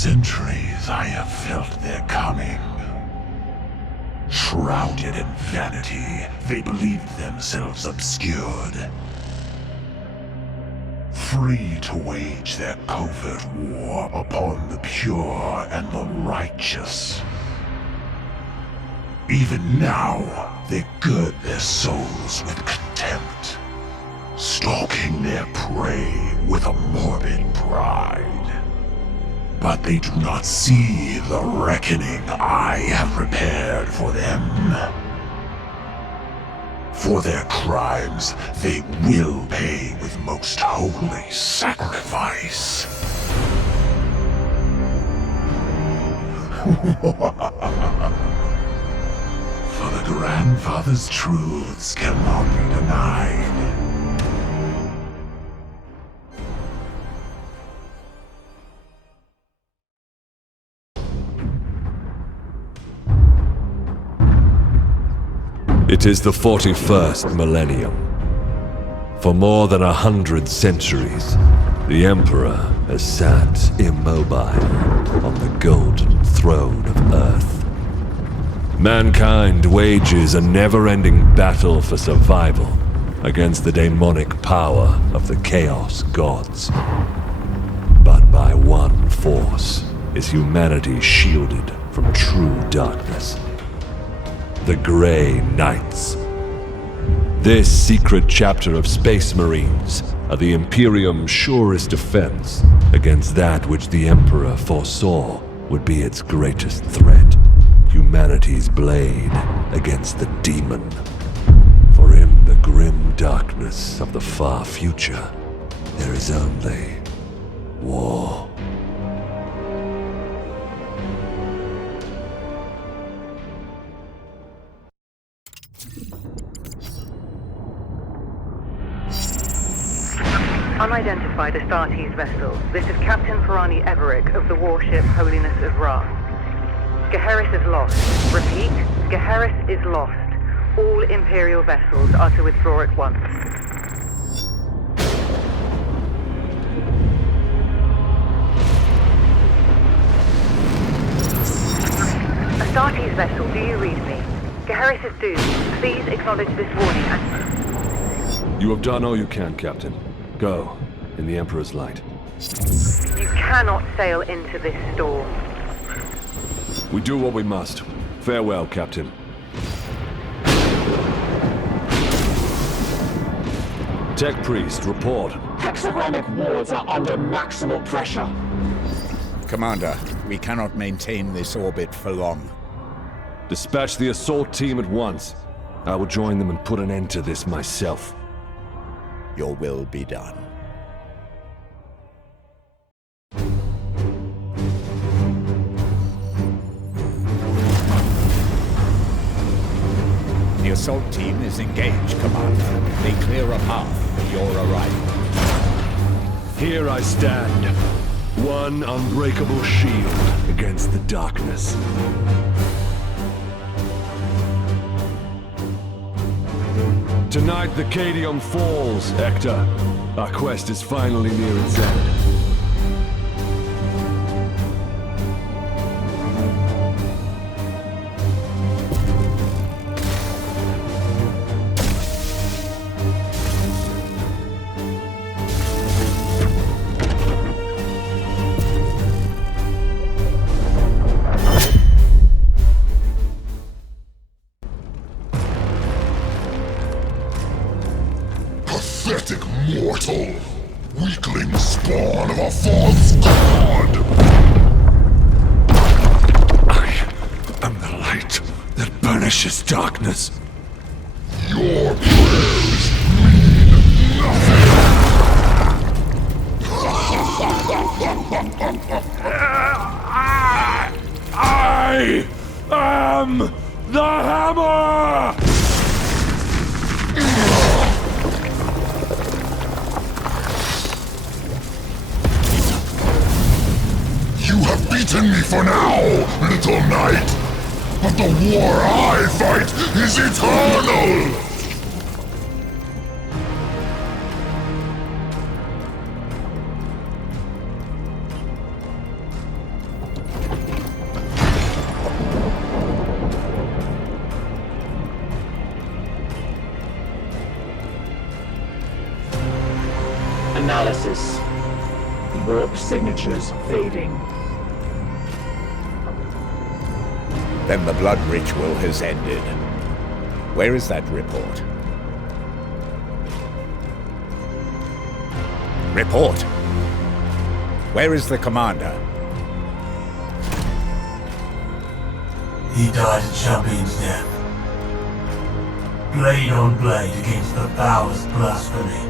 centuries I have felt their coming. Shrouded in vanity, they believed themselves obscured. Free to wage their covert war upon the pure and the righteous. Even now, they gird their souls with contempt, stalking their prey with a morbid pride. But they do not see the reckoning I have prepared for them. For their crimes, they will pay with most holy sacrifice. For the grandfather's truths cannot be denied. It is the 41st millennium. For more than 100 centuries, the Emperor has sat immobile on the golden throne of Earth. Mankind wages a never-ending battle for survival against the demonic power of the Chaos Gods. But by one force is humanity shielded from true darkness. The Grey Knights. This secret chapter of Space Marines are the Imperium's surest defense against that which the Emperor foresaw would be its greatest threat. Humanity's blade against the demon. For in the grim darkness of the far future, there is only war. Unidentified Astartes vessel. This is Captain Ferrani Everick of the warship Holiness of Ra. Geheris is lost. Repeat, Geheris is lost. All Imperial vessels are to withdraw at once. Astartes vessel, do you read me? Geheris is doomed. Please acknowledge this warning and... You have done all you can, Captain. Go, in the Emperor's light. You cannot sail into this storm. We do what we must. Farewell, Captain. Tech Priest, report. Hexagramic wards are under maximal pressure. Commander, we cannot maintain this orbit for long. Dispatch the assault team at once. I will join them and put an end to this myself. Your will be done. The assault team is engaged, Commander. They clear a path for your arrival. Here I stand. One unbreakable shield against the darkness. Tonight the Cadium falls, Hector. Our quest is finally near its end. Pathetic mortal! Weakling spawn of a false god! I am the light that banishes darkness. Your prayers mean nothing! I am the hammer! You have beaten me for now, little knight! But the war I fight is eternal! Analysis. Warp signatures fading. Then the blood ritual has ended. Where is that report? Report! Where is the commander? He died a champion's death. Blade on blade against the foulest blasphemy.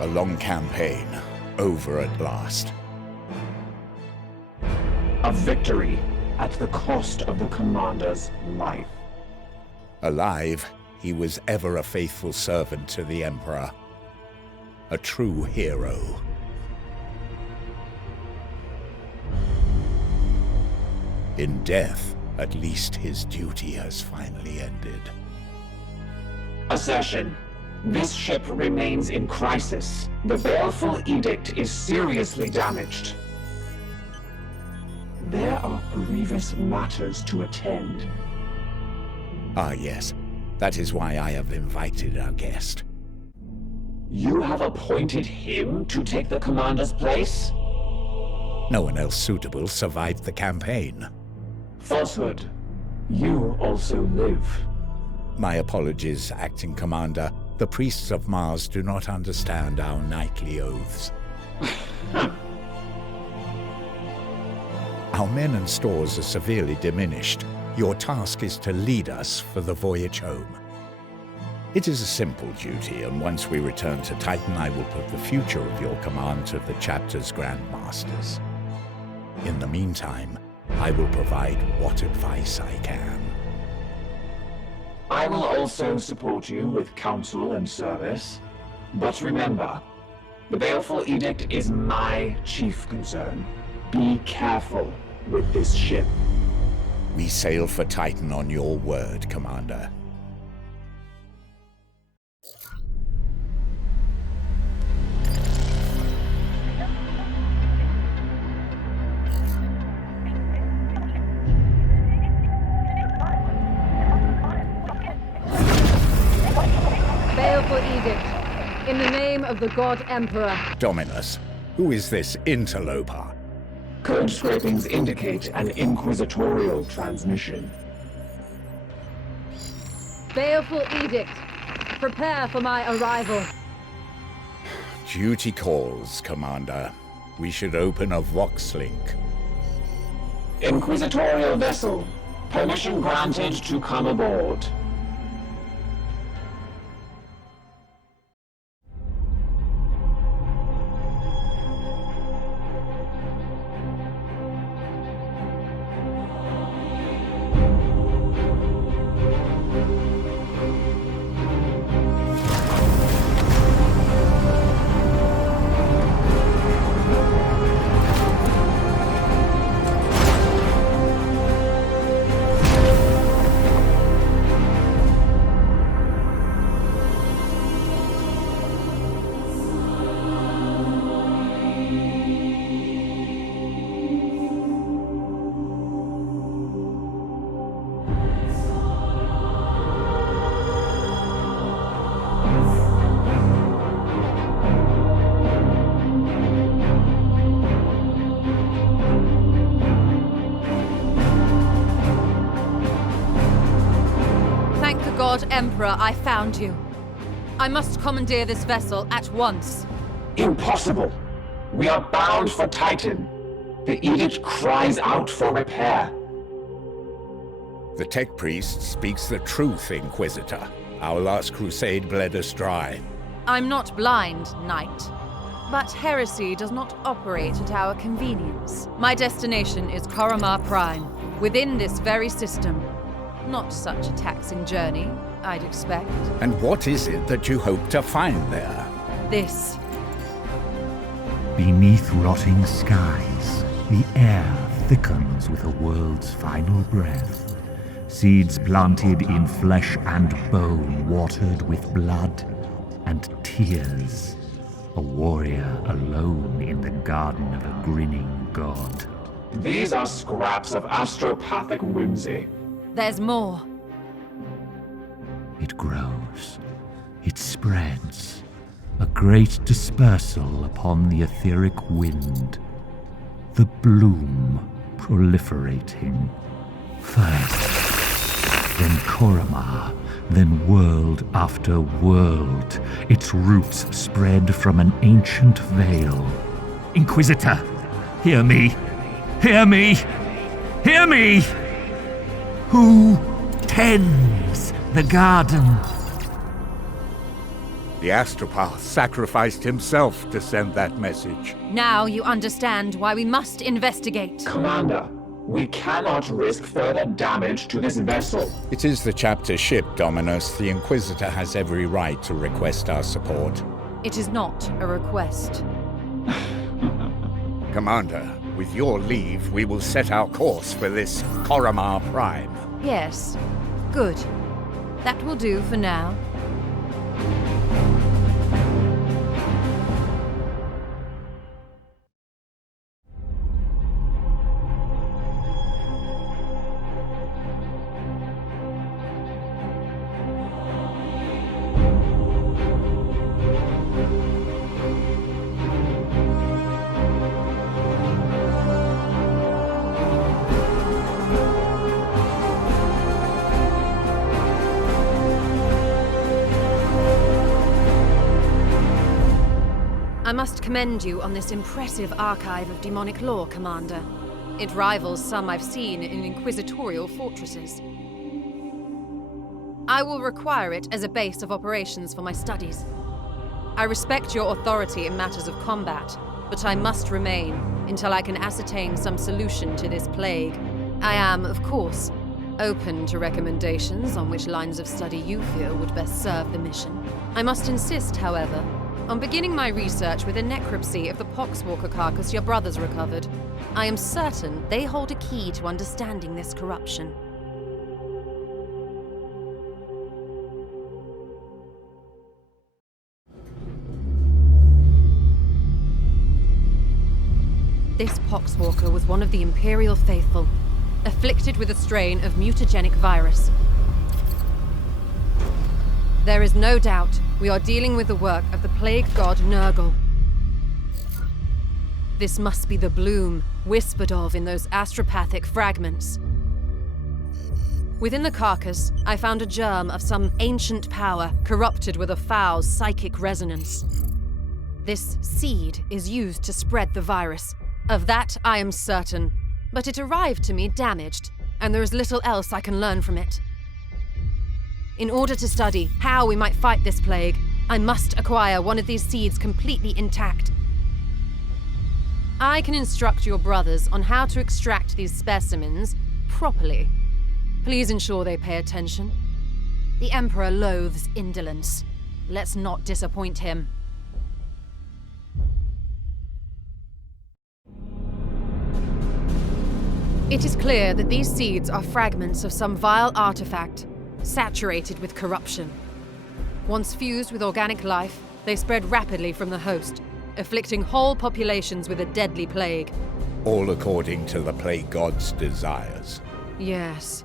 A long campaign, over at last. A victory at the cost of the commander's life. Alive, he was ever a faithful servant to the Emperor. A true hero. In death, at least his duty has finally ended. Assertion. This ship remains in crisis. The baleful edict is seriously damaged. There are grievous matters to attend. Ah, yes. That is why I have invited our guest. You have appointed him to take the commander's place? No one else suitable survived the campaign. Falsehood. You also live. My apologies, Acting Commander. The priests of Mars do not understand our knightly oaths. Our men and stores are severely diminished. Your task is to lead us for the voyage home. It is a simple duty, and once we return to Titan, I will put the future of your command to the chapter's grandmasters. In the meantime, I will provide what advice I can. I will also support you with counsel and service. But remember, the baleful edict is my chief concern. Be careful with this ship. We sail for Titan on your word, Commander. Baleful edict. In the name of the God Emperor. Dominus, who is this interloper? Code scrapings indicate an inquisitorial transmission. Baleful edict. Prepare for my arrival. Duty calls, Commander. We should open a Vox link. Inquisitorial vessel. Permission granted to come aboard. Emperor, I found you. I must commandeer this vessel at once. Impossible! We are bound for Titan. The edict cries out for repair. The tech priest speaks the truth, Inquisitor. Our last crusade bled us dry. I'm not blind, Knight. But heresy does not operate at our convenience. My destination is Koramar Prime, within this very system. Not such a taxing journey, I'd expect. And what is it that you hope to find there? This. Beneath rotting skies, the air thickens with a world's final breath. Seeds planted in flesh and bone, watered with blood and tears. A warrior alone in the garden of a grinning god. These are scraps of astropathic whimsy. There's more. It grows. It spreads. A great dispersal upon the etheric wind. The bloom proliferating. First, then Koramar, then world after world. Its roots spread from an ancient veil. Inquisitor, hear me! Hear me! Hear me! Who tends the garden? The astropath sacrificed himself to send that message. Now you understand why we must investigate. Commander, we cannot risk further damage to this vessel. It is the chapter ship, Dominus. The Inquisitor has every right to request our support. It is not a request. Commander, with your leave, we will set our course for this Koramar Prime. Yes. Good. That will do for now. I must commend you on this impressive archive of demonic lore, Commander. It rivals some I've seen in inquisitorial fortresses. I will require it as a base of operations for my studies. I respect your authority in matters of combat, but I must remain until I can ascertain some solution to this plague. I am, of course, open to recommendations on which lines of study you feel would best serve the mission. I must insist, however, on beginning my research with a necropsy of the Poxwalker carcass your brothers recovered. I am certain they hold a key to understanding this corruption. This Poxwalker was one of the Imperial faithful, afflicted with a strain of mutagenic virus. There is no doubt we are dealing with the work of the plague god Nurgle. This must be the bloom whispered of in those astropathic fragments. Within the carcass, I found a germ of some ancient power corrupted with a foul psychic resonance. This seed is used to spread the virus. Of that I am certain, but it arrived to me damaged, and there is little else I can learn from it. In order to study how we might fight this plague, I must acquire one of these seeds completely intact. I can instruct your brothers on how to extract these specimens properly. Please ensure they pay attention. The Emperor loathes indolence. Let's not disappoint him. It is clear that these seeds are fragments of some vile artifact, saturated with corruption. Once fused with organic life, they spread rapidly from the host, afflicting whole populations with a deadly plague. All according to the plague god's desires. Yes.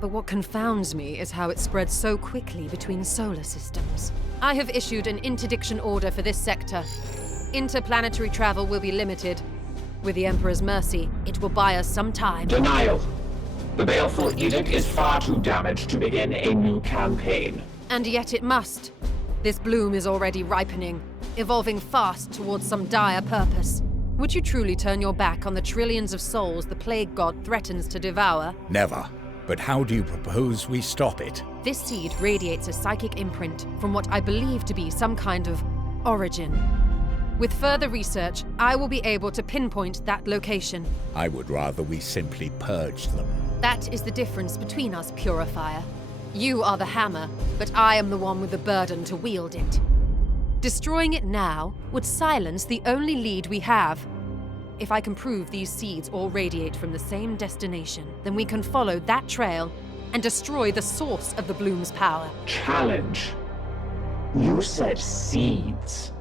But what confounds me is how it spreads so quickly between solar systems. I have issued an interdiction order for this sector. Interplanetary travel will be limited. With the Emperor's mercy, it will buy us some time. Denial. The baleful edict is far too damaged to begin a new campaign. And yet it must. This bloom is already ripening, evolving fast towards some dire purpose. Would you truly turn your back on the trillions of souls the plague god threatens to devour? Never. But how do you propose we stop it? This seed radiates a psychic imprint from what I believe to be some kind of origin. With further research, I will be able to pinpoint that location. I would rather we simply purge them. That is the difference between us, Purifier. You are the hammer, but I am the one with the burden to wield it. Destroying it now would silence the only lead we have. If I can prove these seeds all radiate from the same destination, then we can follow that trail and destroy the source of the bloom's power. Challenge. You said seeds.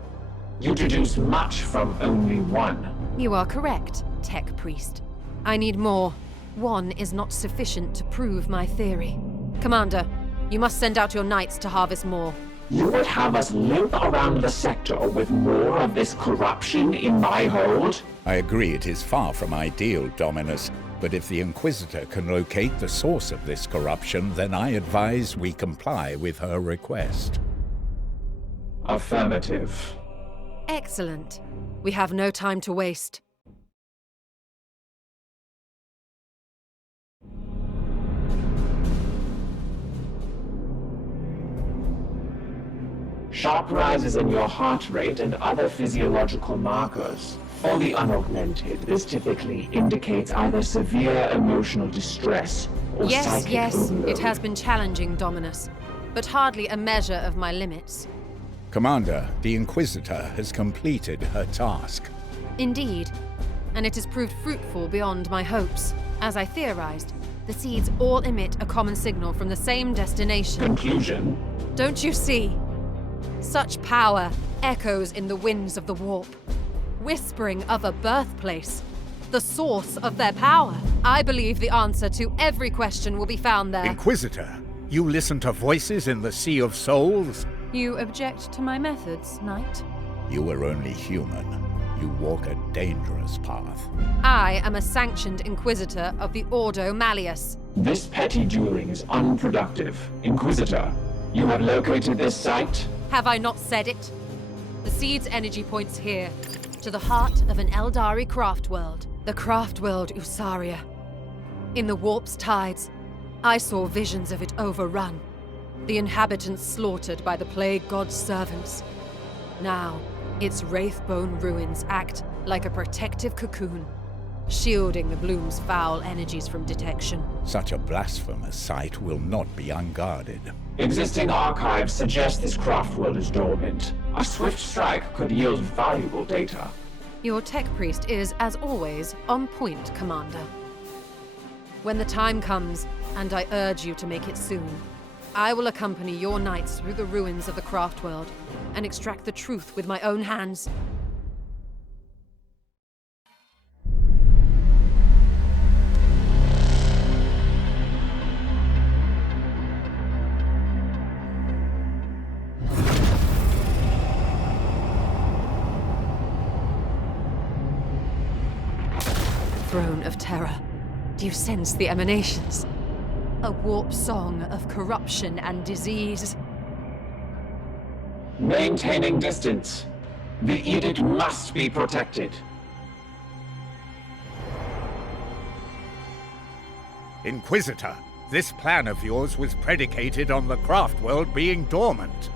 You deduce much from only one. You are correct, Tech Priest. I need more. One is not sufficient to prove my theory. Commander, you must send out your knights to harvest more. You would have us limp around the sector with more of this corruption in my hold? I agree it is far from ideal, Dominus, but if the Inquisitor can locate the source of this corruption, then I advise we comply with her request. Affirmative. Excellent. We have no time to waste. Sharp rises in your heart rate and other physiological markers. For the unaugmented, this typically indicates either severe emotional distress or psychic Yes, overload. it has been challenging, Dominus, but hardly a measure of my limits. Commander, the Inquisitor has completed her task. Indeed, and it has proved fruitful beyond my hopes. As I theorized, the seeds all emit a common signal from the same destination. Conclusion? Don't you see? Such power echoes in the winds of the warp, whispering of a birthplace, the source of their power. I believe the answer to every question will be found there. Inquisitor, you listen to voices in the Sea of Souls? You object to my methods, Knight? You are only human. You walk a dangerous path. I am a sanctioned Inquisitor of the Ordo Malleus. This petty dueling is unproductive. Inquisitor, you have located this site? Have I not said it? The seed's energy points here, to the heart of an Eldari craft world. The craft world Usaria. In the warp's tides, I saw visions of it overrun. The inhabitants slaughtered by the plague god's servants. Now, its wraithbone ruins act like a protective cocoon, shielding the bloom's foul energies from detection. Such a blasphemous sight will not be unguarded. Existing archives suggest this craft world is dormant. A swift strike could yield valuable data. Your tech priest is, as always, on point, Commander. When the time comes, and I urge you to make it soon, I will accompany your knights through the ruins of the craft world and extract the truth with my own hands. Throne of Terror. Do you sense the emanations? A warp song of corruption and disease. Maintaining distance. The edict must be protected. Inquisitor, this plan of yours was predicated on the craft world being dormant.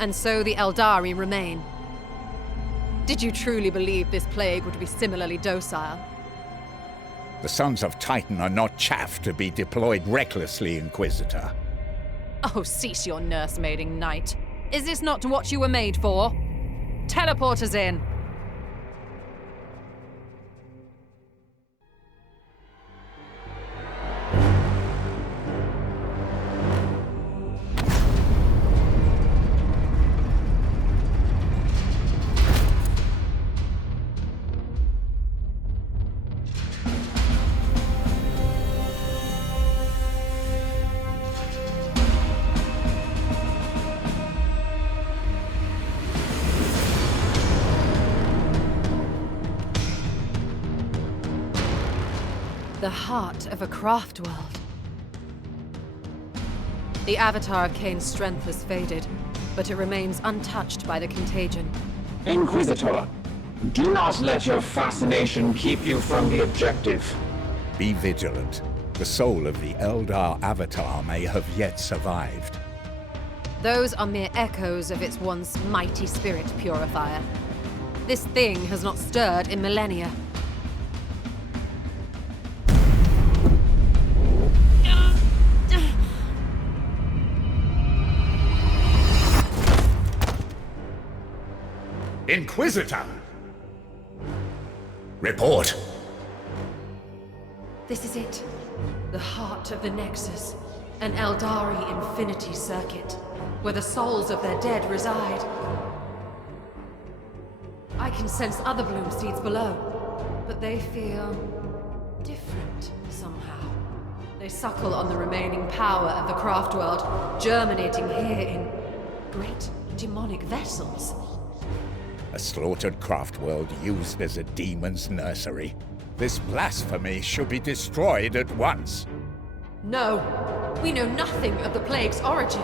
And so the Eldari remain. Did you truly believe this plague would be similarly docile? The Sons of Titan are not chaff to be deployed recklessly, Inquisitor. Oh, cease your nursemaiding, Knight. Is this not what you were made for? Teleport us in. The heart of a craft world. The avatar of Kane's strength has faded, but it remains untouched by the contagion. Inquisitor, do not let your fascination keep you from the objective. Be vigilant. The soul of the Eldar avatar may have yet survived. Those are mere echoes of its once mighty spirit, Purifier. This thing has not stirred in millennia. Inquisitor! Report! This is it. The heart of the Nexus. An Eldari infinity circuit, where the souls of their dead reside. I can sense other bloom seeds below, but they feel different somehow. They suckle on the remaining power of the craft world, germinating here in great demonic vessels. A slaughtered craft world used as a demon's nursery. This blasphemy should be destroyed at once. No, we know nothing of the plague's origin.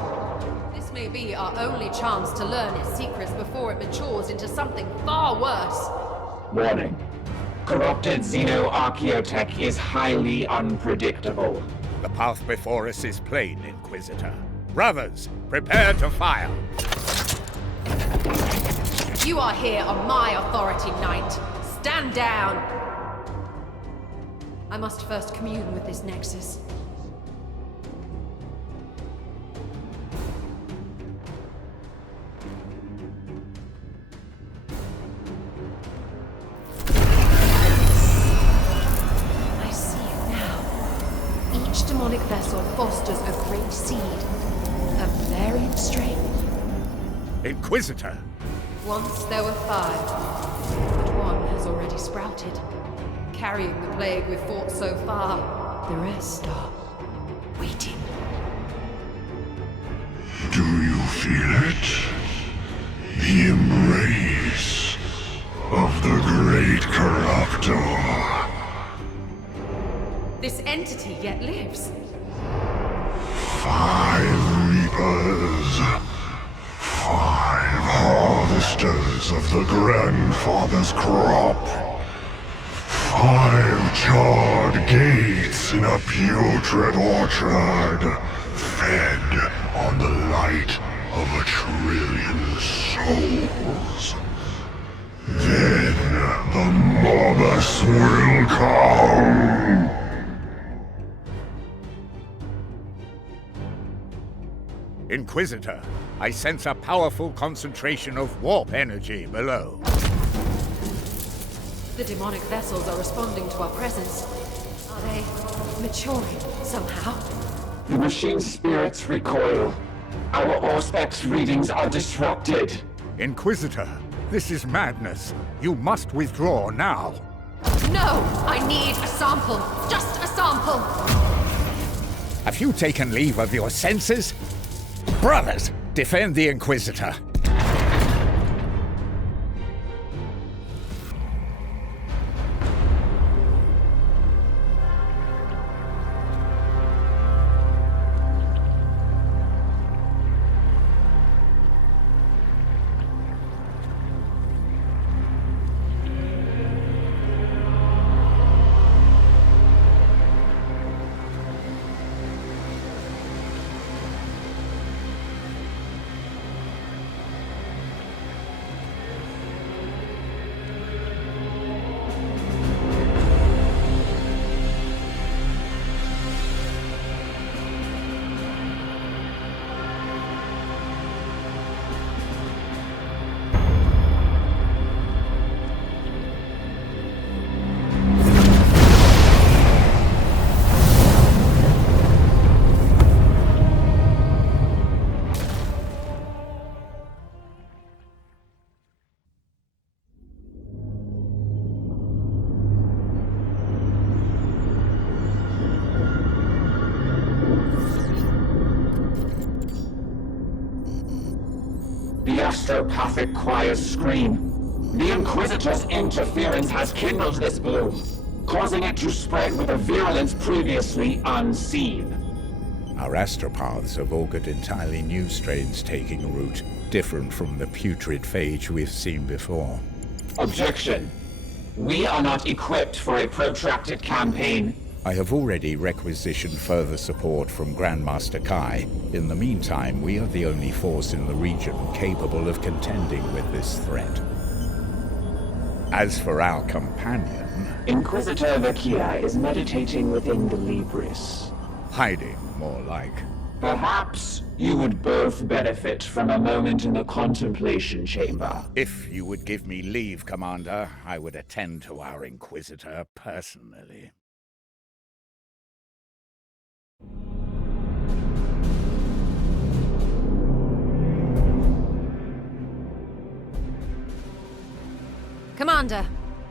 This may be our only chance to learn its secrets before it matures into something far worse. Warning. Corrupted xenoarchaeotech is highly unpredictable. The path before us is plain, Inquisitor. Brothers, prepare to fire! You are here on my authority, Knight. Stand down! I must first commune with this Nexus. I see it now. Each demonic vessel fosters a great seed of varied strength. Inquisitor! Once there were 5, but one has already sprouted. Carrying the plague we've fought so far, the rest are waiting. Do you feel it? The embrace of the great corruptor. This entity yet lives. 5 reapers. 5 harvesters of the grandfather's crop. 5 charred gates in a putrid orchard, fed on the light of 1,000,000,000 souls. Then the Morbus will come. Inquisitor, I sense a powerful concentration of warp energy below. The demonic vessels are responding to our presence. Are they maturing somehow? The machine's spirits recoil. Our Auspex readings are disrupted. Inquisitor, this is madness. You must withdraw now. No! I need a sample! Just a sample! Have you taken leave of your senses? Brothers, defend the Inquisitor. The astropathic choirs scream. The Inquisitor's interference has kindled this bloom, causing it to spread with a virulence previously unseen. Our astropaths have augured entirely new strains taking root, different from the putrid phage we've seen before. Objection. We are not equipped for a protracted campaign. I have already requisitioned further support from Grandmaster Kai. In the meantime, we are the only force in the region capable of contending with this threat. As for our companion, Inquisitor Vakia is meditating within the Libris. hiding, more like. Perhaps you would both benefit from a moment in the contemplation chamber. If you would give me leave, Commander, I would attend to our Inquisitor personally. Commander,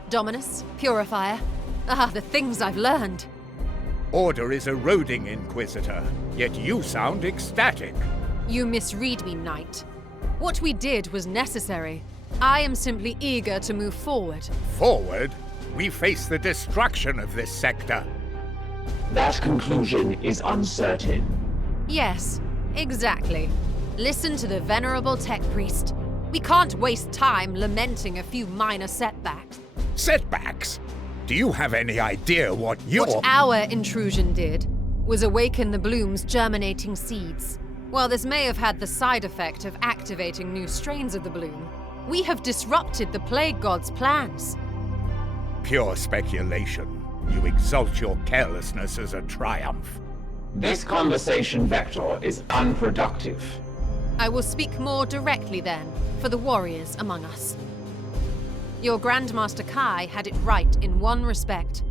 Dominus, Purifier. Ah, the things I've learned. Order is eroding, Inquisitor, yet you sound ecstatic. You misread me, Knight. What we did was necessary. I am simply eager to move forward. Forward, we face the destruction of this sector. That conclusion is uncertain. Yes, exactly. Listen to the venerable tech priest. We can't waste time lamenting a few minor setbacks. Setbacks? Do you have any idea what your— What our intrusion did was awaken the bloom's germinating seeds. While this may have had the side effect of activating new strains of the bloom, we have disrupted the plague god's plans. Pure speculation. You exalt your carelessness as a triumph. This conversation vector is unproductive. I will speak more directly then, for the warriors among us. Your Grandmaster Kai had it right in one respect.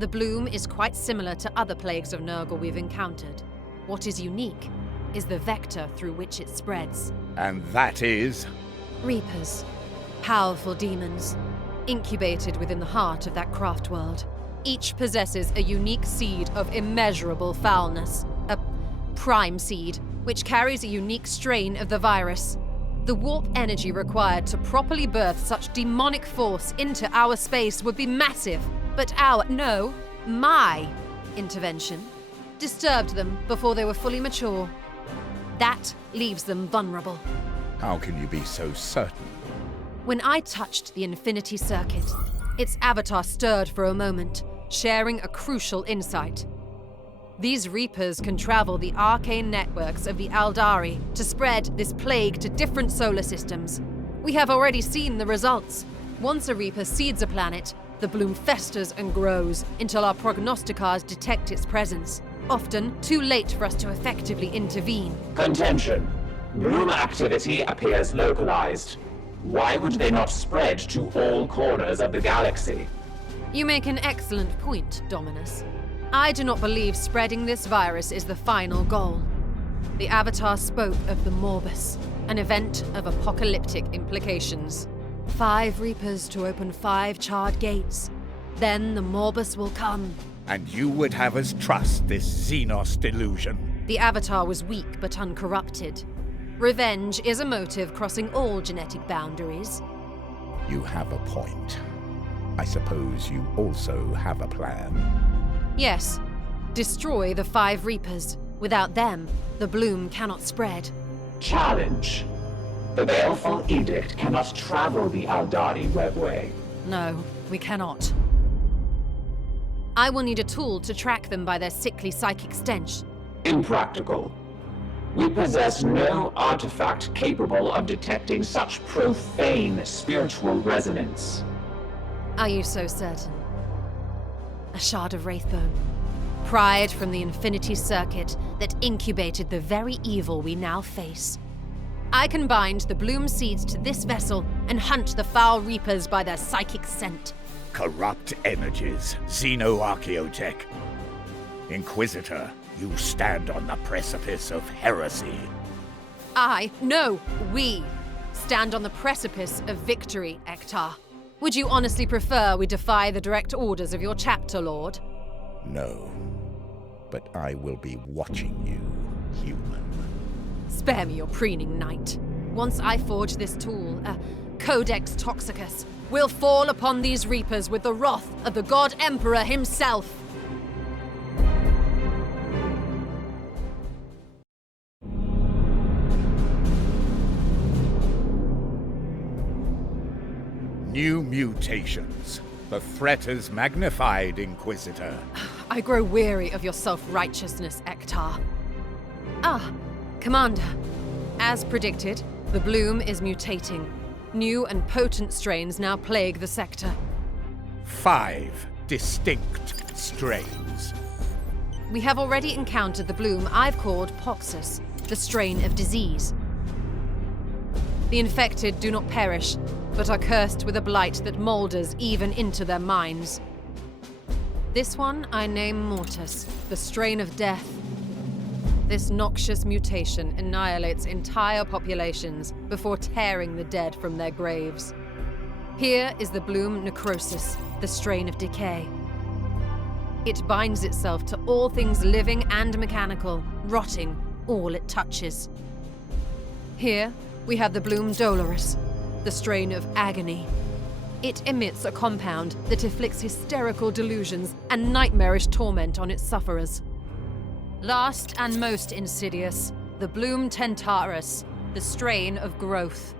The bloom is quite similar to other plagues of Nurgle we've encountered. What is unique is the vector through which it spreads. And that is? Reapers. Powerful demons. Incubated within the heart of that craft world. Each possesses a unique seed of immeasurable foulness. A prime seed, which carries a unique strain of the virus. The warp energy required to properly birth such demonic force into our space would be massive. But my intervention disturbed them before they were fully mature. That leaves them vulnerable. How can you be so certain? When I touched the Infinity Circuit, its avatar stirred for a moment, sharing a crucial insight. These Reapers can travel the arcane networks of the Aldari to spread this plague to different solar systems. We have already seen the results. Once a Reaper seeds a planet, the bloom festers and grows until our prognosticars detect its presence, often too late for us to effectively intervene. Contention. Bloom activity appears localized. Why would they not spread to all corners of the galaxy? You make an excellent point, Dominus. I do not believe spreading this virus is the final goal. The Avatar spoke of the Morbus, an event of apocalyptic implications. 5 Reapers to open 5 charred gates. Then the Morbus will come. And you would have us trust this Xenos delusion? The Avatar was weak but uncorrupted. Revenge is a motive crossing all genetic boundaries. You have a point. I suppose you also have a plan. Yes. Destroy the 5 Reapers. Without them, the bloom cannot spread. Challenge. The Baleful Edict cannot travel the Aldari webway. No, we cannot. I will need a tool to track them by their sickly psychic stench. Impractical. We possess no artifact capable of detecting such profane spiritual resonance. Are you so certain? A shard of Wraithbone. Pried from the Infinity Circuit that incubated the very evil we now face. I can bind the bloom seeds to this vessel and hunt the foul Reapers by their psychic scent. Corrupt energies, xenoarchaeotech. Inquisitor, you stand on the precipice of heresy. We stand on the precipice of victory, Ektar. Would you honestly prefer we defy the direct orders of your chapter lord? No, but I will be watching you, human. Spare me your preening, Knight. Once I forge this tool, Codex Toxicus, we'll fall upon these Reapers with the wrath of the God Emperor himself. New mutations. The threat is magnified, Inquisitor. I grow weary of your self-righteousness, Ektar. Commander. As predicted, the bloom is mutating. New and potent strains now plague the sector. 5 distinct strains. We have already encountered the bloom I've called Poxus, the strain of disease. The infected do not perish, but are cursed with a blight that moulders even into their minds. This one I name Mortis, the strain of death. This noxious mutation annihilates entire populations before tearing the dead from their graves. Here is the bloom Necrosis, the strain of decay. It binds itself to all things living and mechanical, rotting all it touches. Here we have the bloom Dolorous, the strain of agony. It emits a compound that inflicts hysterical delusions and nightmarish torment on its sufferers. Last and most insidious, the bloom Tentarus, the strain of growth.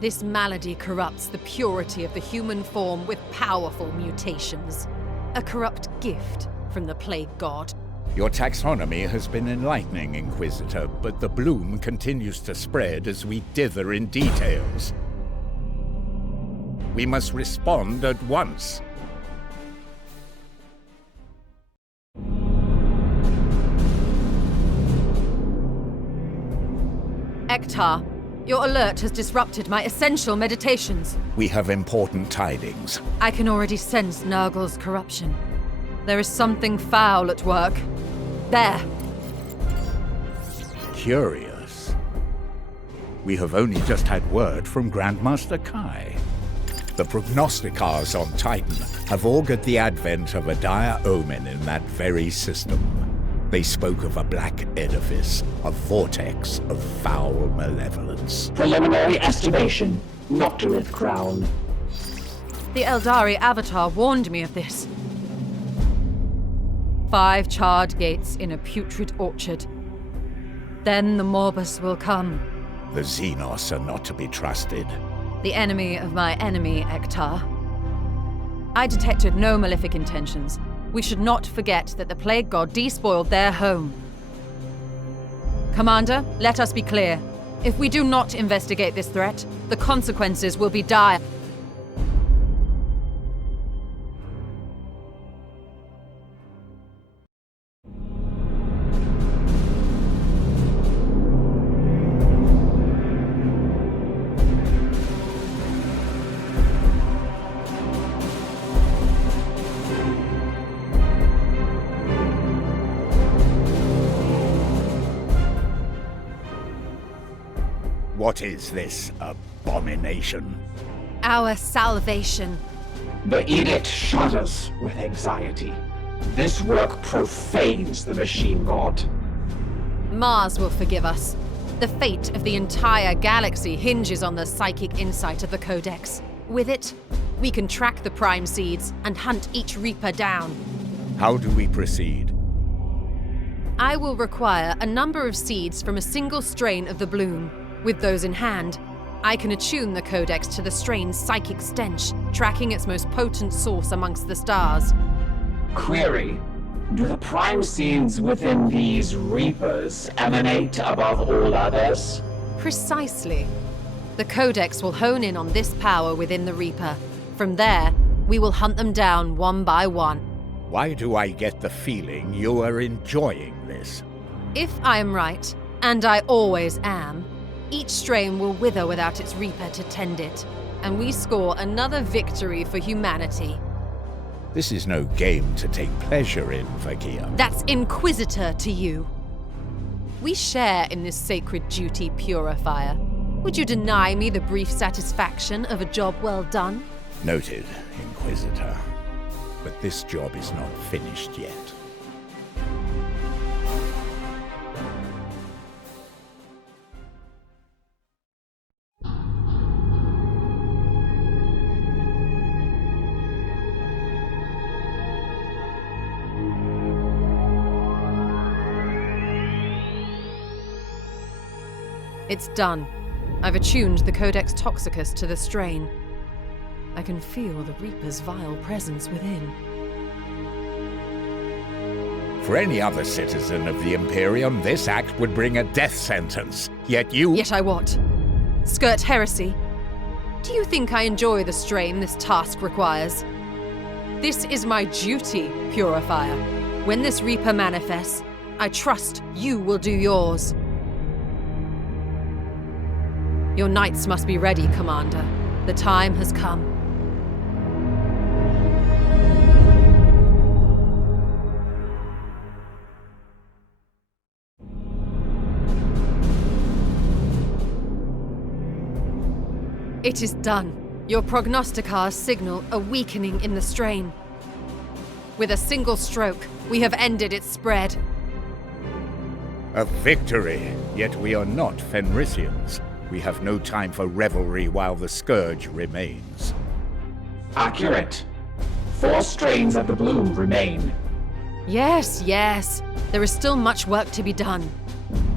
This malady corrupts the purity of the human form with powerful mutations. A corrupt gift from the plague god. Your taxonomy has been enlightening, Inquisitor, but the bloom continues to spread as we dither in details. We must respond at once. Ektar, your alert has disrupted my essential meditations. We have important tidings. I can already sense Nurgle's corruption. There is something foul at work. There. Curious. We have only just had word from Grandmaster Kai. The prognosticars on Titan have augured the advent of a dire omen in that very system. They spoke of a black edifice, a vortex of foul malevolence. Preliminary estimation, Nocturith Crown. The Eldari Avatar warned me of this. 5 charred gates in a putrid orchard. Then the Morbus will come. The Xenos are not to be trusted. The enemy of my enemy, Ektar. I detected no malefic intentions. We should not forget that the Plague God despoiled their home. Commander, let us be clear. If we do not investigate this threat, the consequences will be dire. What is this abomination? Our salvation. The edict shudders with anxiety. This work profanes the machine god. Mars will forgive us. The fate of the entire galaxy hinges on the psychic insight of the Codex. With it, we can track the Prime Seeds and hunt each Reaper down. How do we proceed? I will require a number of seeds from a single strain of the bloom. With those in hand, I can attune the Codex to the strain's psychic stench, tracking its most potent source amongst the stars. Query: do the Prime Seeds within these Reapers emanate above all others? Precisely. The Codex will hone in on this power within the Reaper. From there, we will hunt them down one by one. Why do I get the feeling you are enjoying this? If I am right, and I always am, each strain will wither without its Reaper to tend it, and we score another victory for humanity. This is no game to take pleasure in, Vakia. That's Inquisitor to you. We share in this sacred duty, Purifier. Would you deny me the brief satisfaction of a job well done? Noted, Inquisitor. But this job is not finished yet. It's done. I've attuned the Codex Toxicus to the strain. I can feel the Reaper's vile presence within. For any other citizen of the Imperium, this act would bring a death sentence. Yet you... Yet I what? Skirt heresy? Do you think I enjoy the strain this task requires? This is my duty, Purifier. When this Reaper manifests, I trust you will do yours. Your knights must be ready, Commander. The time has come. It is done. Your prognosticars signal a weakening in the strain. With a single stroke, we have ended its spread. A victory, yet we are not Fenrisians. We have no time for revelry while the scourge remains. Accurate. 4 strains of the bloom remain. Yes, yes. There is still much work to be done.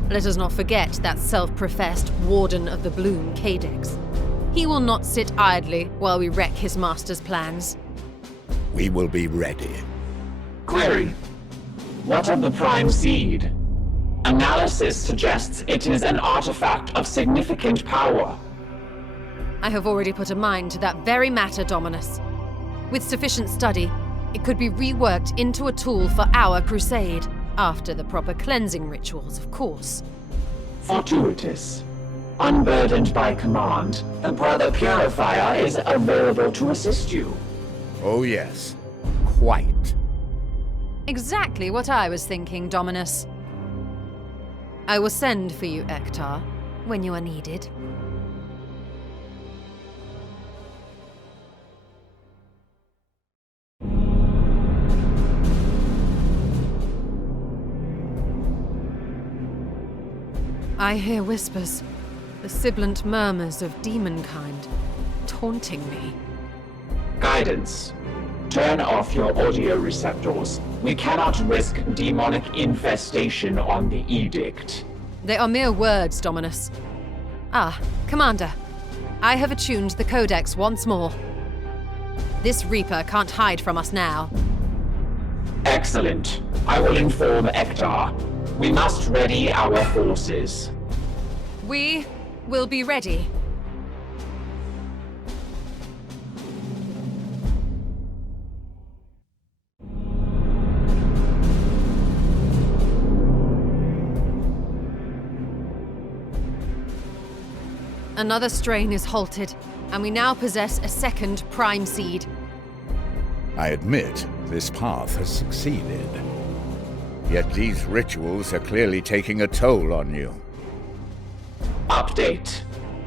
Let us not forget that self-professed Warden of the Bloom, Cadex. He will not sit idly while we wreck his master's plans. We will be ready. Query. What of the Prime Seed? Analysis suggests it is an artifact of significant power. I have already put a mind to that very matter, Dominus. With sufficient study, it could be reworked into a tool for our crusade, after the proper cleansing rituals, of course. Fortuitous. Unburdened by command, the Brother Purifier is available to assist you. Oh yes, quite. Exactly what I was thinking, Dominus. I will send for you, Ektar, when you are needed. I hear whispers, the sibilant murmurs of demonkind, taunting me. Guidance. Turn off your audio receptors. We cannot risk demonic infestation on the edict. They are mere words, Dominus. Ah, Commander. I have attuned the Codex once more. This Reaper can't hide from us now. Excellent. I will inform Ektar. We must ready our forces. We will be ready. Another strain is halted, and we now possess a second Prime Seed. I admit, this path has succeeded. Yet these rituals are clearly taking a toll on you. Update.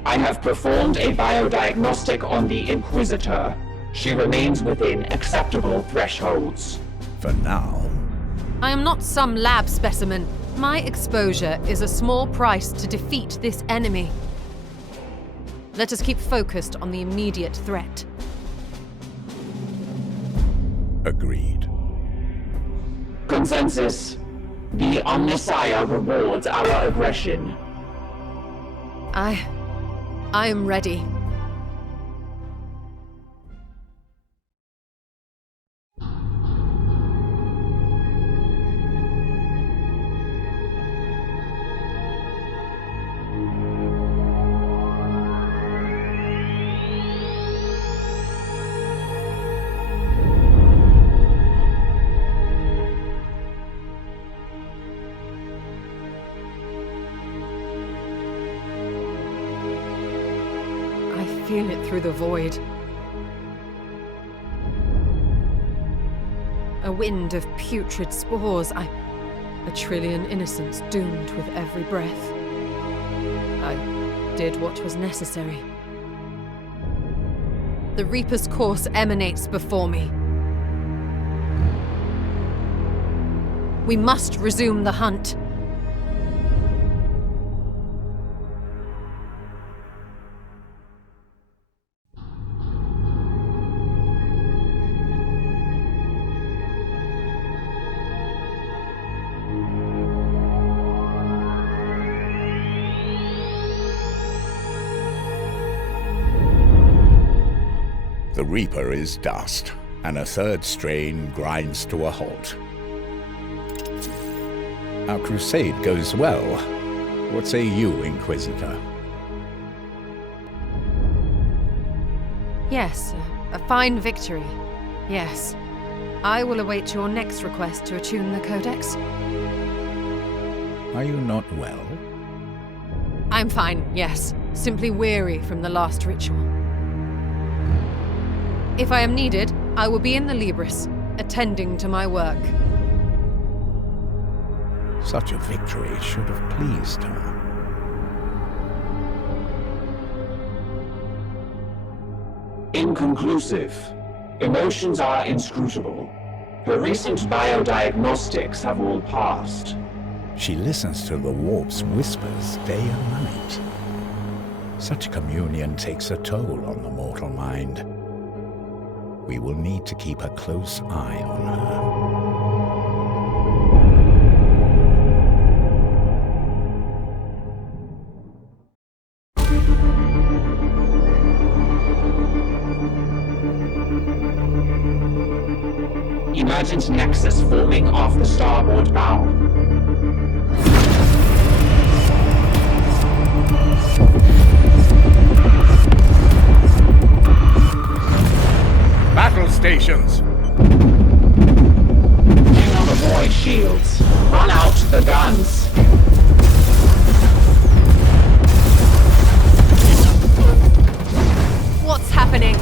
I have performed a biodiagnostic on the Inquisitor. She remains within acceptable thresholds. For now. I am not some lab specimen. My exposure is a small price to defeat this enemy. Let us keep focused on the immediate threat. Agreed. Consensus. The Omnissiah rewards our aggression. I am ready. Feel it through the void. A wind of putrid spores. A trillion innocents doomed with every breath. I did what was necessary. The Reaper's course emanates before me. We must resume the hunt. The Reaper is dust, and a third strain grinds to a halt. Our crusade goes well. What say you, Inquisitor? Yes, a fine victory. Yes. I will await your next request to attune the Codex. Are you not well? I'm fine, yes. Simply weary from the last ritual. If I am needed, I will be in the Libris, attending to my work. Such a victory should have pleased her. Inconclusive. Emotions are inscrutable. Her recent biodiagnostics have all passed. She listens to the warp's whispers day and night. Such communion takes a toll on the mortal mind. We will need to keep a close eye on her. Emergent nexus forming off the starboard bow. Battle stations! Bring on the void shields. Run out the guns. What's happening?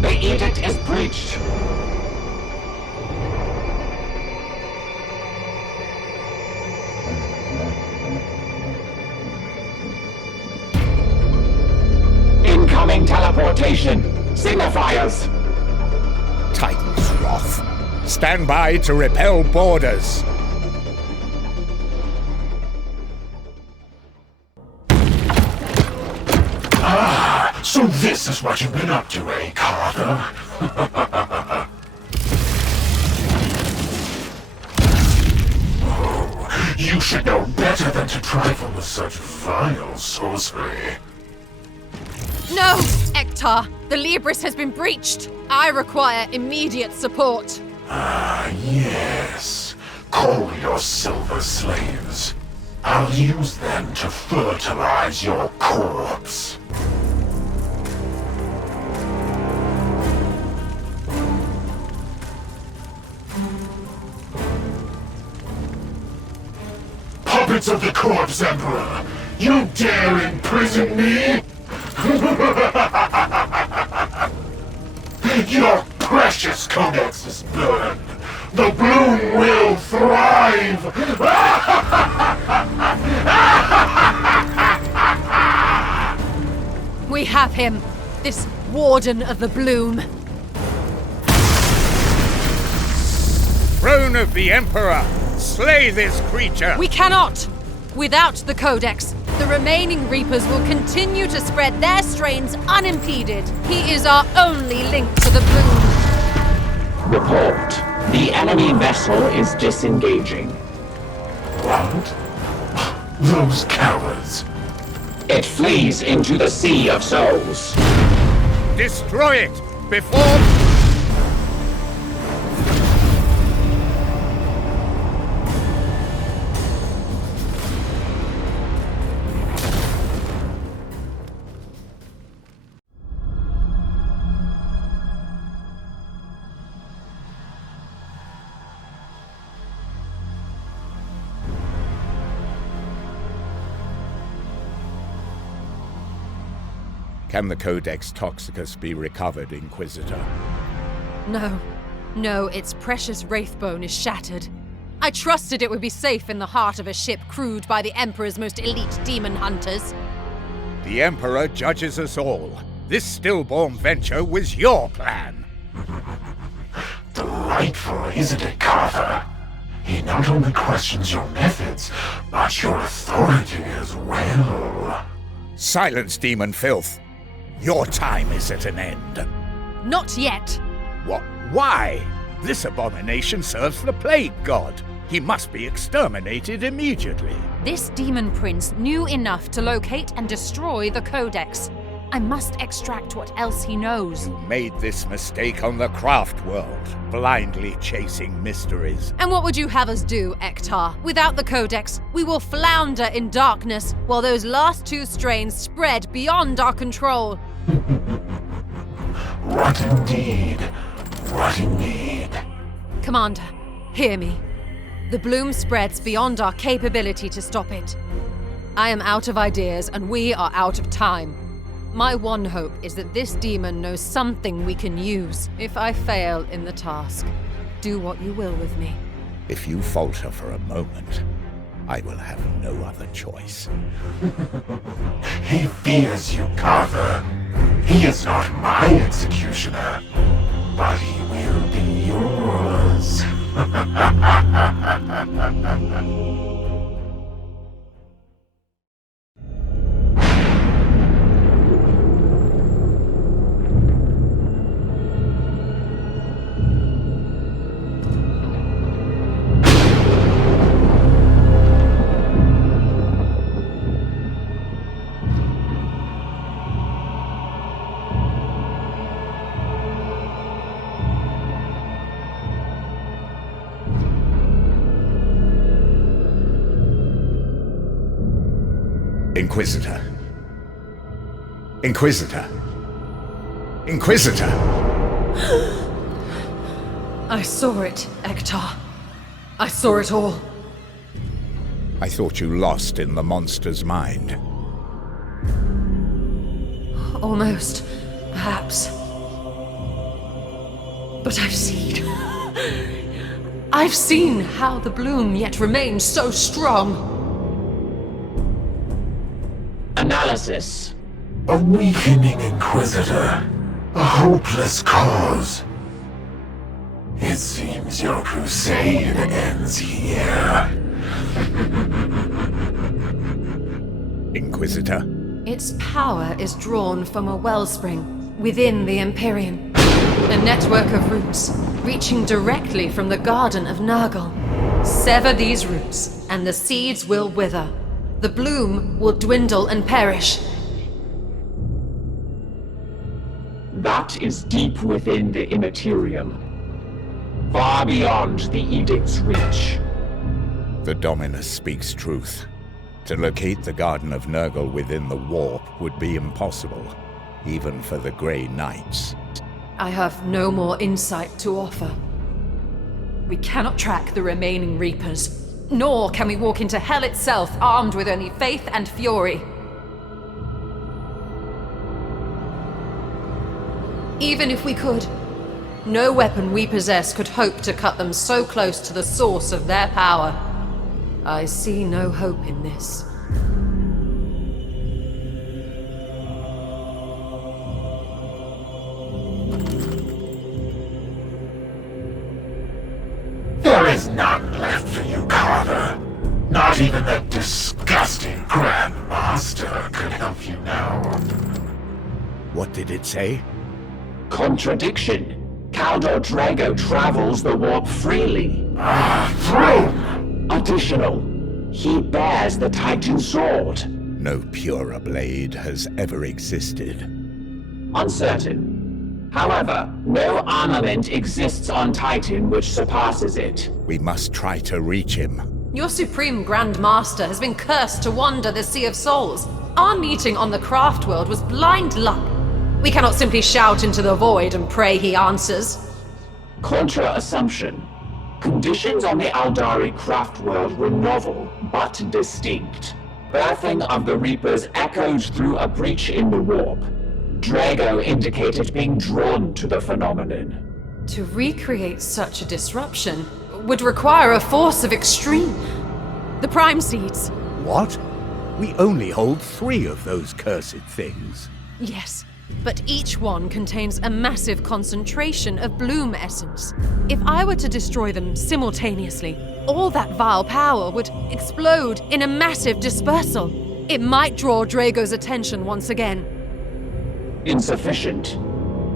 The edict is breached. Incoming teleportation. Signifiers. Titan's Wrath. Stand by to repel borders. So this is what you've been up to, eh, Carter? Oh, you should know better than to trifle with such vile sorcery. No! Ektar! The Libris has been breached! I require immediate support! Ah, yes. Call your silver slaves. I'll use them to fertilize your corpse. Puppets of the Corpse Emperor! You dare imprison me? Your precious codex is burned. The bloom will thrive! We have him! This Warden of the Bloom! Throne of the Emperor! Slay this creature! We cannot! Without the Codex, the remaining Reapers will continue to spread their strains unimpeded. He is our only link to the Bloom. Report. The enemy vessel is disengaging. What? Those cowards. It flees into the Sea of Souls. Destroy it before... Can the Codex Toxicus be recovered, Inquisitor? No. No, its precious wraithbone is shattered. I trusted it would be safe in the heart of a ship crewed by the Emperor's most elite demon hunters. The Emperor judges us all. This stillborn venture was your plan. Delightful, isn't it, Carter? He not only questions your methods, but your authority as well. Silence, demon filth. Your time is at an end. Not yet. What? Why? This abomination serves the plague god. He must be exterminated immediately. This demon prince knew enough to locate and destroy the Codex. I must extract what else he knows. You made this mistake on the craft world, blindly chasing mysteries. And what would you have us do, Ektar? Without the Codex, we will flounder in darkness while those last 2 strains spread beyond our control. What indeed? What indeed? Commander, hear me. The bloom spreads beyond our capability to stop it. I am out of ideas, and we are out of time. My one hope is that this demon knows something we can use. If I fail in the task, do what you will with me. If you falter for a moment, I will have no other choice. He fears you, Carver. He is not my executioner, but he will be yours. Inquisitor. Inquisitor. Inquisitor! I saw it, Ektar. I saw it all. I thought you lost in the monster's mind. Almost, perhaps. But I've seen... I've seen how the bloom yet remains so strong. Analysis. A weakening Inquisitor. A hopeless cause. It seems your crusade ends here. Inquisitor? Its power is drawn from a wellspring within the Empyrean. A network of roots reaching directly from the Garden of Nurgle. Sever these roots, and the seeds will wither. The bloom will dwindle and perish. That is deep within the immaterium. Far beyond the Edict's reach. The Dominus speaks truth. To locate the Garden of Nurgle within the warp would be impossible, even for the Grey Knights. I have no more insight to offer. We cannot track the remaining Reapers, nor can we walk into hell itself armed with only faith and fury. Even if we could, no weapon we possess could hope to cut them so close to the source of their power. I see no hope in this. There is none left for you, Carver. Not even the disgusting Grand Master could help you now. What did it say? Contradiction. Caldor Drago travels the warp freely. Throne! Additional. He bears the Titan sword. No purer blade has ever existed. Uncertain. However, no armament exists on Titan which surpasses it. We must try to reach him. Your Supreme Grand Master has been cursed to wander the Sea of Souls. Our meeting on the Craft World was blind luck. We cannot simply shout into the void and pray he answers. Contra-assumption. Conditions on the Aldari Craft World were novel, but distinct. Birthing of the Reapers echoed through a breach in the warp. Drago indicated being drawn to the phenomenon. To recreate such a disruption would require a force of extreme. The Prime Seeds. What? We only hold 3 of those cursed things. Yes, but each one contains a massive concentration of bloom essence. If I were to destroy them simultaneously, all that vile power would explode in a massive dispersal. It might draw Drago's attention once again. Insufficient.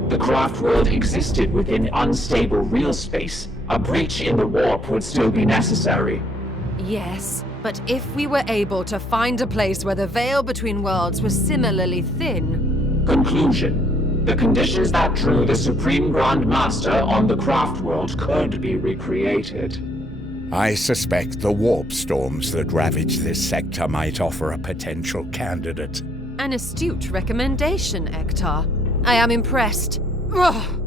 The craft world existed within unstable real space. A breach in the warp would still be necessary. Yes, but if we were able to find a place where the veil between worlds was similarly thin... Conclusion. The conditions that drew the Supreme Grand Master on the craft world could be recreated. I suspect the warp storms that ravage this sector might offer a potential candidate. An astute recommendation, Ektar. I am impressed. Ugh.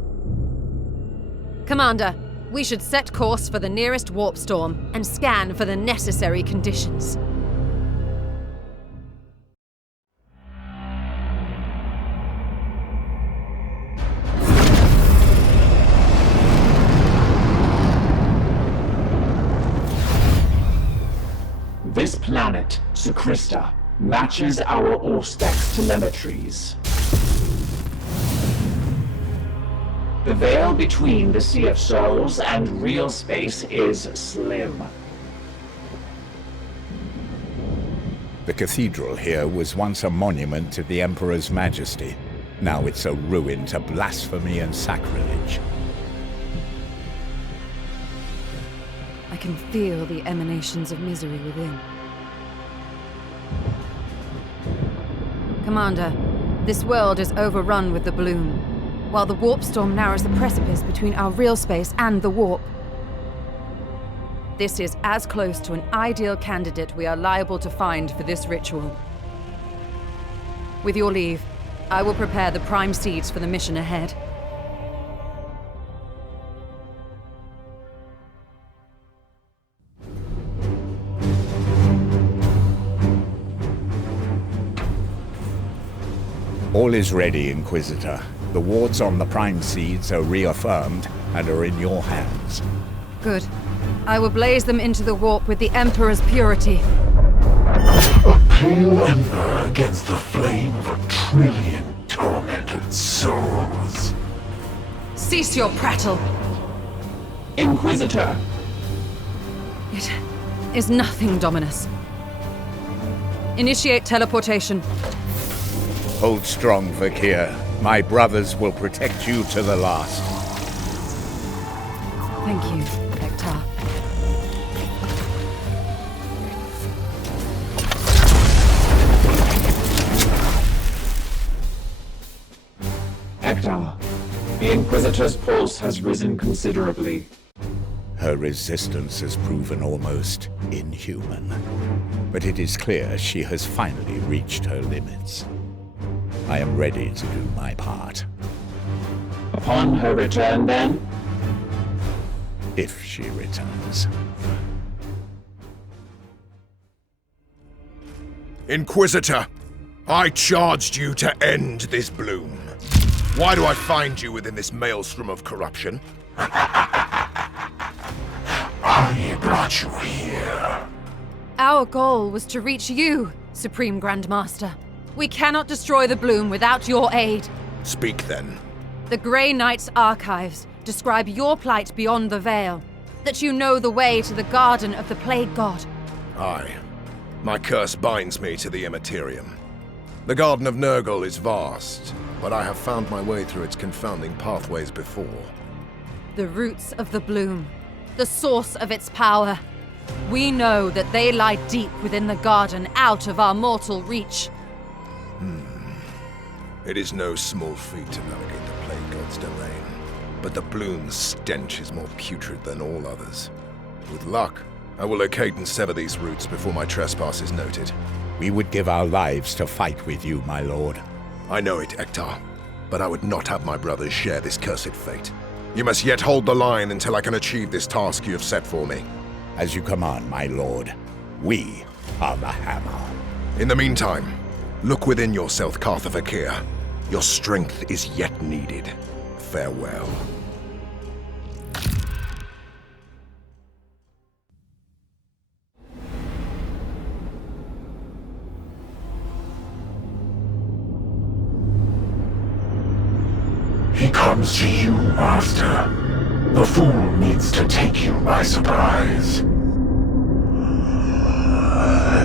Commander, we should set course for the nearest warp storm and scan for the necessary conditions. This planet, Sukrista, matches our Orspex telemetries. The veil between the Sea of Souls and real space is slim. The cathedral here was once a monument to the Emperor's majesty. Now it's a ruin to blasphemy and sacrilege. I can feel the emanations of misery within. Commander, this world is overrun with the bloom, while the warp storm narrows the precipice between our real space and the warp. This is as close to an ideal candidate we are liable to find for this ritual. With your leave, I will prepare the prime seeds for the mission ahead. All is ready, Inquisitor. The wards on the prime seeds are reaffirmed and are in your hands. Good. I will blaze them into the warp with the Emperor's purity. A pale ember against the flame of 1,000,000,000 tormented souls. Cease your prattle! Inquisitor! It is nothing, Dominus. Initiate teleportation. Hold strong, Vakir. My brothers will protect you to the last. Thank you, Ektar. Ektar, the Inquisitor's pulse has risen considerably. Her resistance has proven almost inhuman. But it is clear she has finally reached her limits. I am ready to do my part. Upon her return, then? If she returns. Inquisitor, I charged you to end this bloom. Why do I find you within this maelstrom of corruption? I brought you here. Our goal was to reach you, Supreme Grand Master. We cannot destroy the bloom without your aid. Speak then. The Grey Knight's archives describe your plight beyond the veil, that you know the way to the Garden of the Plague God. Aye. My curse binds me to the Immaterium. The Garden of Nurgle is vast, but I have found my way through its confounding pathways before. The roots of the bloom, the source of its power. We know that they lie deep within the garden, out of our mortal reach. It is no small feat to navigate the Plague God's domain, but the bloom's stench is more putrid than all others. With luck, I will locate and sever these roots before my trespass is noted. We would give our lives to fight with you, my lord. I know it, Ektar, but I would not have my brothers share this cursed fate. You must yet hold the line until I can achieve this task you have set for me. As you command, my lord. We are the hammer. In the meantime, look within yourself, Cartha Vakir. Your strength is yet needed. Farewell. He comes to you, Master. The fool needs to take you by surprise.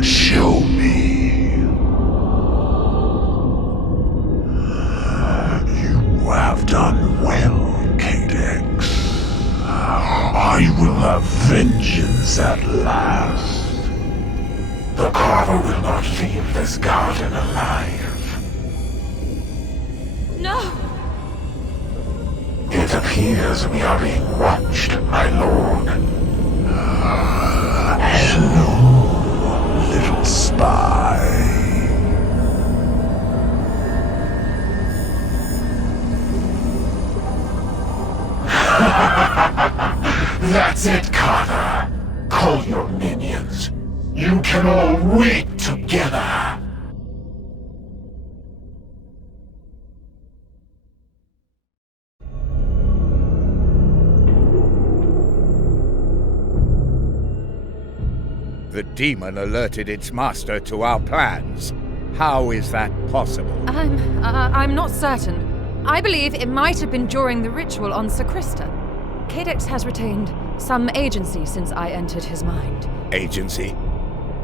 Show me. You have done well, Cadex. I will have vengeance at last. The Carver will not leave this garden alive. No! It appears we are being watched, my lord. Hello, little spy. That's it, Carter. Call your minions. You can all weep together. The demon alerted its master to our plans. How is that possible? I'm not certain. I believe it might have been during the ritual on Sacrista. Cadex has retained some agency since I entered his mind. Agency?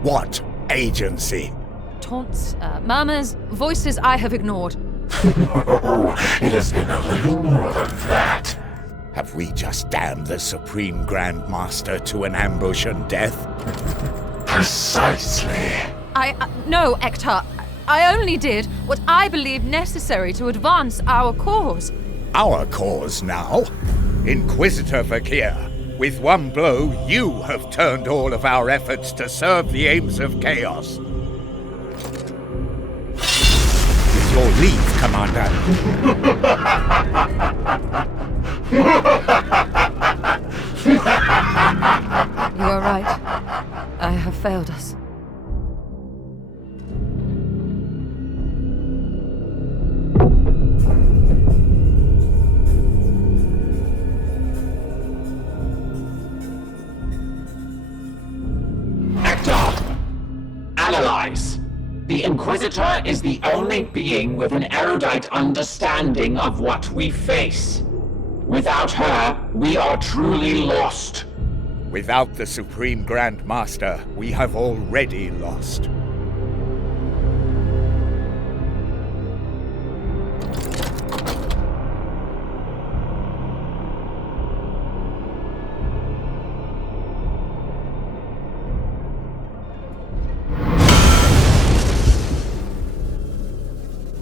What agency? Taunts, murmurs, voices I have ignored. Oh, it has been a little more than that. Have we just damned the Supreme Grand Master to an ambush and death? Precisely. No, Ektar. I only did what I believed necessary to advance our cause. Our cause now? Inquisitor Vakir, with one blow, you have turned all of our efforts to serve the aims of chaos. With your leave, Commander. You are right. I have failed us. Analyze. The Inquisitor is the only being with an erudite understanding of what we face. Without her, we are truly lost. Without the Supreme Grand Master, we have already lost.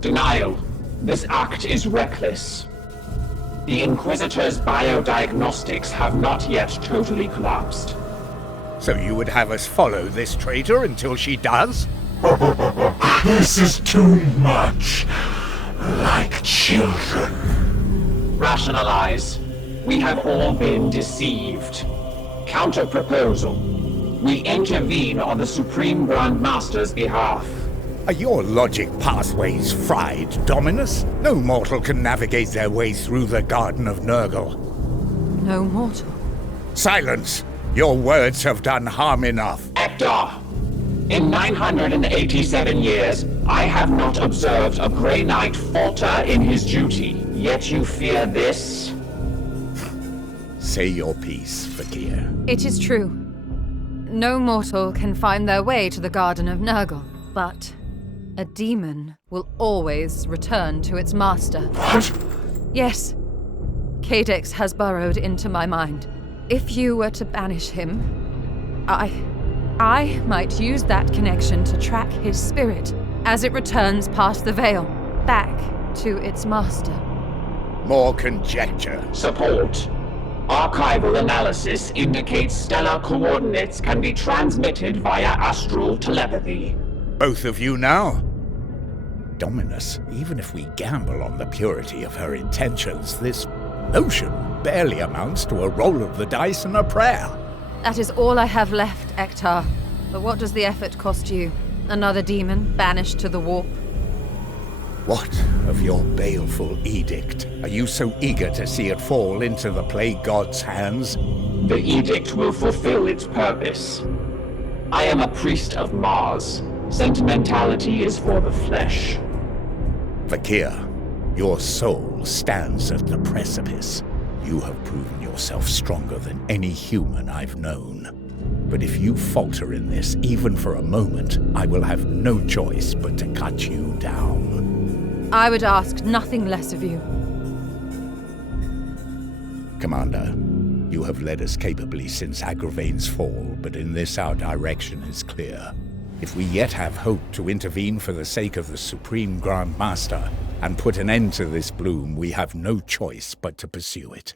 Denial. This act is reckless. The Inquisitor's biodiagnostics have not yet totally collapsed. So you would have us follow this traitor until she does? This is too much. Like children. Rationalize. We have all been deceived. Counter-proposal. We intervene on the Supreme Grand Master's behalf. Are your logic pathways fried, Dominus? No mortal can navigate their way through the Garden of Nurgle. No mortal. Silence! Your words have done harm enough. Ektar! In 987 years, I have not observed a Grey Knight falter in his duty. Yet you fear this? Say your piece, Vakir. It is true. No mortal can find their way to the Garden of Nurgle, but a demon will always return to its master. What? Yes. Cadex has burrowed into my mind. If you were to banish him, I might use that connection to track his spirit as it returns past the veil, back to its master. More conjecture. Support. Archival analysis indicates stellar coordinates can be transmitted via astral telepathy. Both of you now? Dominus, even if we gamble on the purity of her intentions, this notion barely amounts to a roll of the dice and a prayer. That is all I have left, Ektar. But what does the effort cost you? Another demon banished to the warp? What of your baleful edict? Are you so eager to see it fall into the Plague God's hands? The edict will fulfill its purpose. I am a priest of Mars. Sentimentality is for the flesh. Vakir, your soul stands at the precipice. You have proven yourself stronger than any human I've known. But if you falter in this, even for a moment, I will have no choice but to cut you down. I would ask nothing less of you. Commander, you have led us capably since Agravain's fall, but in this our direction is clear. If we yet have hope to intervene for the sake of the Supreme Grand Master and put an end to this bloom, we have no choice but to pursue it.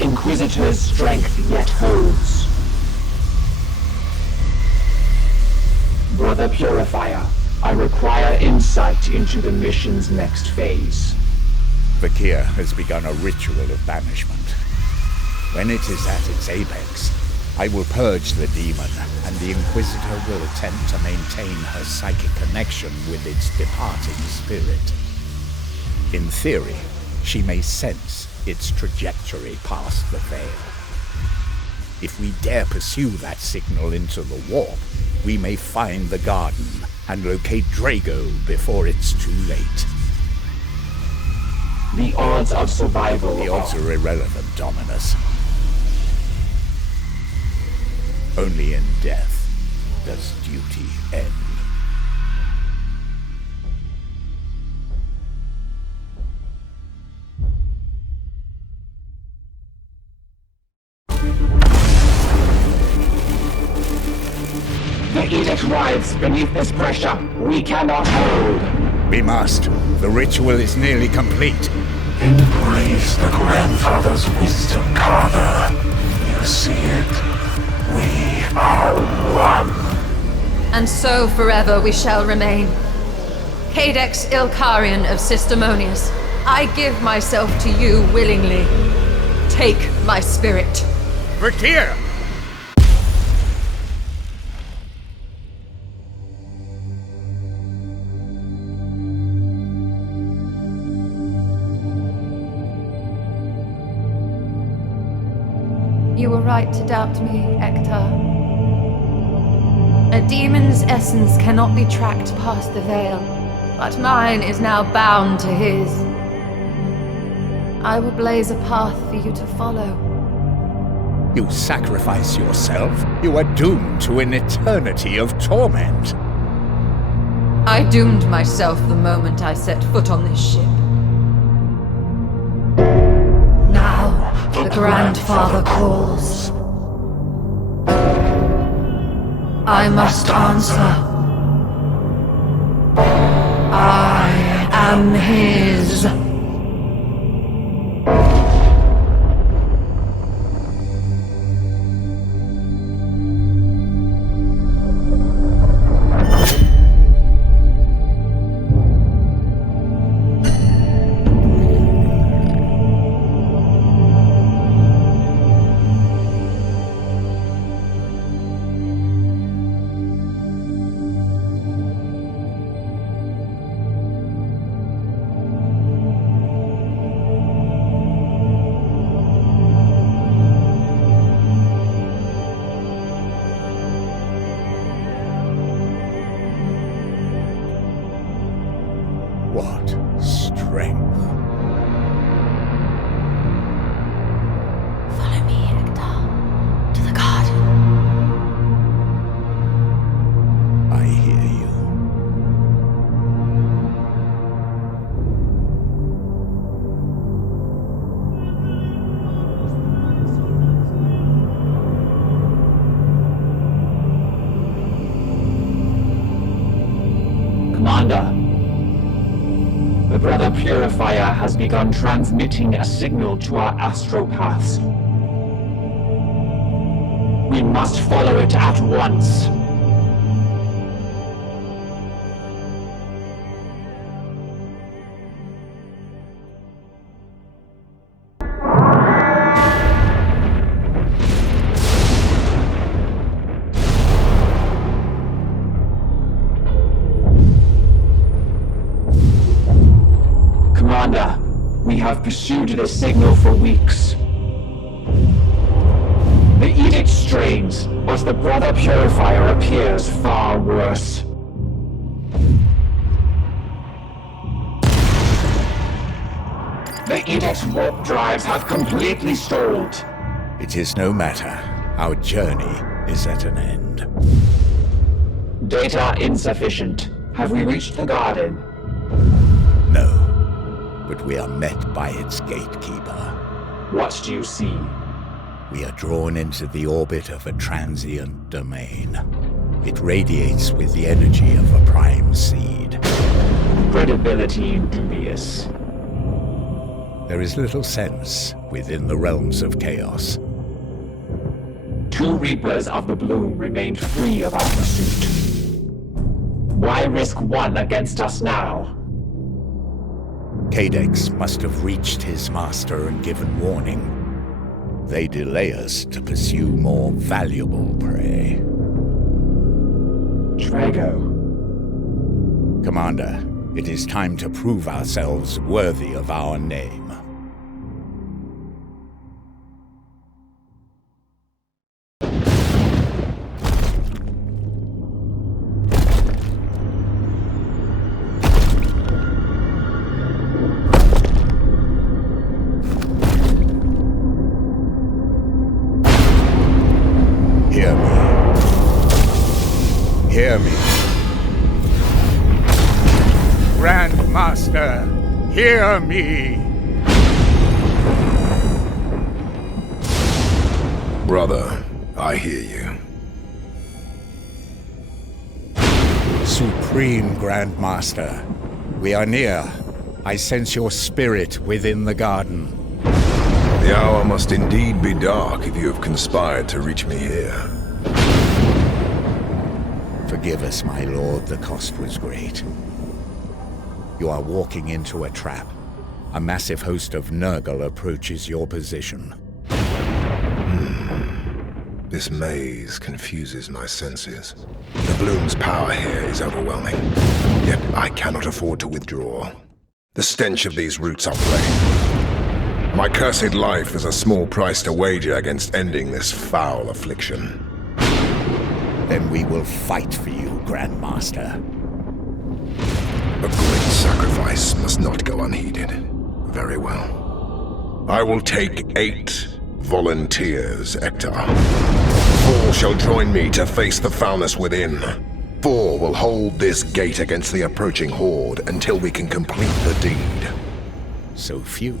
Inquisitor's strength yet holds. Brother Purifier, I require insight into the mission's next phase. Vakir has begun a ritual of banishment. When it is at its apex, I will purge the demon, and the Inquisitor will attempt to maintain her psychic connection with its departing spirit. In theory, she may sense its trajectory past the veil. If we dare pursue that signal into the warp, we may find the garden and locate Drago before it's too late. The odds of survival The odds are irrelevant, Dominus. Only in death does duty end. The edict writhes beneath this pressure. We cannot hold. We must. The ritual is nearly complete. Embrace the grandfather's wisdom, Carver. You see it? We are one. And so forever we shall remain. Cadex Ilkarian of Systemonius, I give myself to you willingly. Take my spirit. Vakir! You were right to doubt me, Ektar. A demon's essence cannot be tracked past the veil, but mine is now bound to his. I will blaze a path for you to follow. You sacrifice yourself, you are doomed to an eternity of torment. I doomed myself the moment I set foot on this ship. Now, the Grandfather calls. I must answer. I am his. What strength. Follow me, Ektar, to the garden. I hear you. Commander, The Brother Purifier has begun transmitting a signal to our astropaths. We must follow it at once. Commander, we have pursued this signal for weeks. The edict strains, but the Brother Purifier appears far worse. The edict's warp drives have completely stalled. It is no matter. Our journey is at an end. Data insufficient. Have we reached the garden? No, but we are met by its gatekeeper. What do you see? We are drawn into the orbit of a transient domain. It radiates with the energy of a prime seed. Credibility dubious. There is little sense within the realms of chaos. 2 Reapers of the Bloom remained free of our pursuit. Why risk one against us now? Cadex must have reached his master and given warning. They delay us to pursue more valuable prey. Drago. Commander, it is time to prove ourselves worthy of our name. Hear me. Grandmaster, hear me! Brother, I hear you. Supreme Grandmaster, we are near. I sense your spirit within the garden. The hour must indeed be dark if you have conspired to reach me here. Forgive us, my lord, the cost was great. You are walking into a trap. A massive host of Nurgle approaches your position. This maze confuses my senses. The Bloom's power here is overwhelming, yet I cannot afford to withdraw. The stench of these roots are plain. My cursed life is a small price to wager against ending this foul affliction. Then we will fight for you, Grandmaster. A great sacrifice must not go unheeded. Very well. I will take 8 volunteers, Ector. 4 shall join me to face the foulness within. 4 will hold this gate against the approaching horde until we can complete the deed. So few.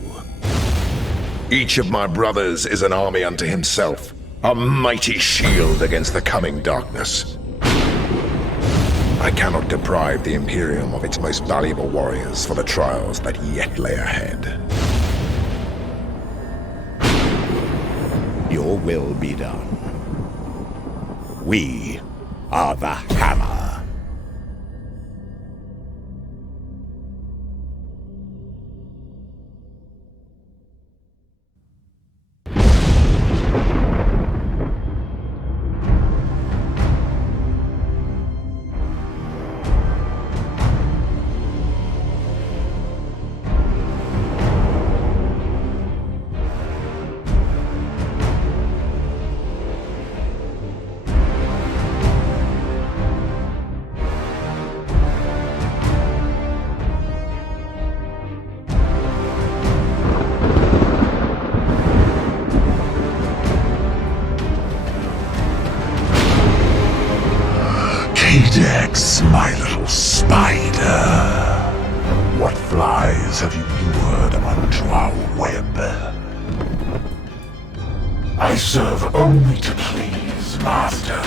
Each of my brothers is an army unto himself, a mighty shield against the coming darkness. I cannot deprive the Imperium of its most valuable warriors for the trials that yet lay ahead. Your will be done. We are the Hammer. Cadex, my little spider. What flies have you lured onto our web? I serve only to please, Master.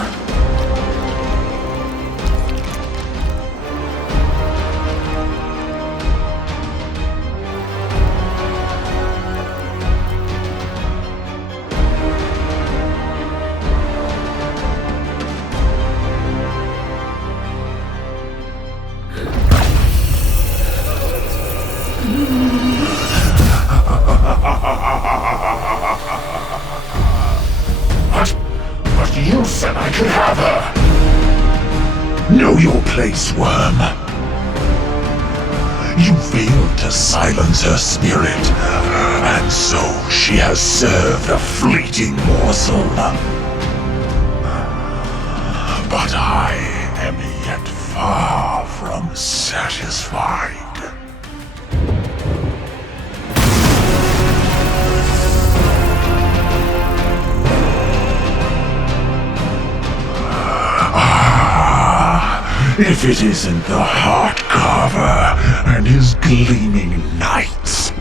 place, worm. You failed to silence her spirit, and so she has served a fleeting morsel. But I am yet far from satisfied. If it isn't the Heart Carver and his gleaming knights.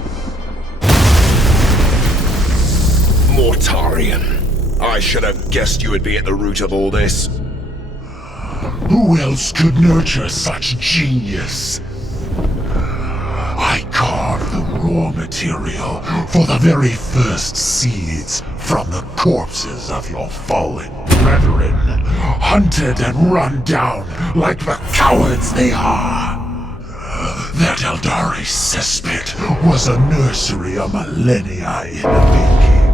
Mortarion. I should have guessed you would be at the root of all this. Who else could nurture such genius? I carved the raw material for the very first seeds from the corpses of your fallen brethren, hunted and run down like the cowards they are. That Eldari cesspit was a nursery a millennia in the making.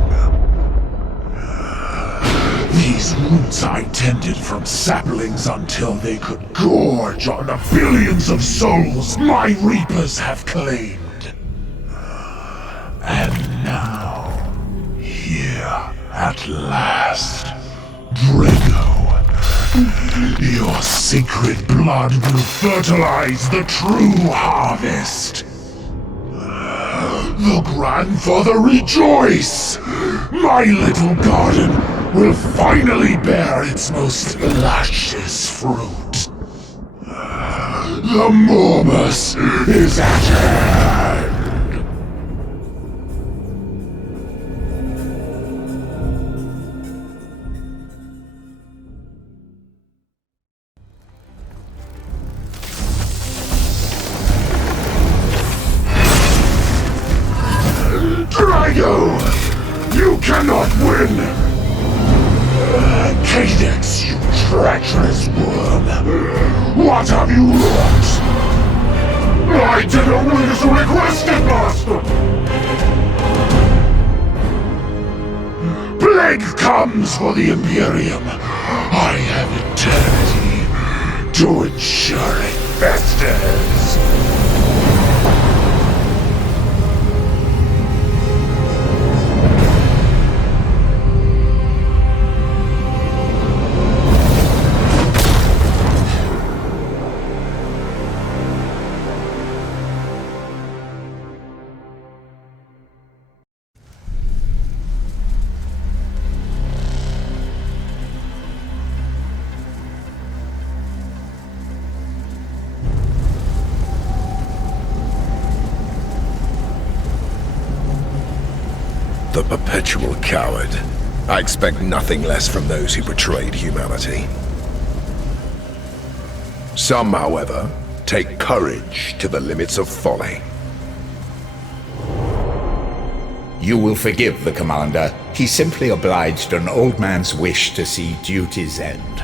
These roots I tended from saplings until they could gorge on the billions of souls my reapers have claimed. And now, here at last, Drago, your sacred blood will fertilize the true harvest. The grandfather rejoice! My little garden will finally bear its most luscious fruit. The Morbus is at hand! Drago! You cannot win! Cadence, you treacherous worm! What have you wrought? I did only as requested, master! Plague comes for the Imperium! I have eternity to ensure it festers! The perpetual coward. I expect nothing less from those who betrayed humanity. Some, however, take courage to the limits of folly. You will forgive the Commander. He simply obliged an old man's wish to see duty's end.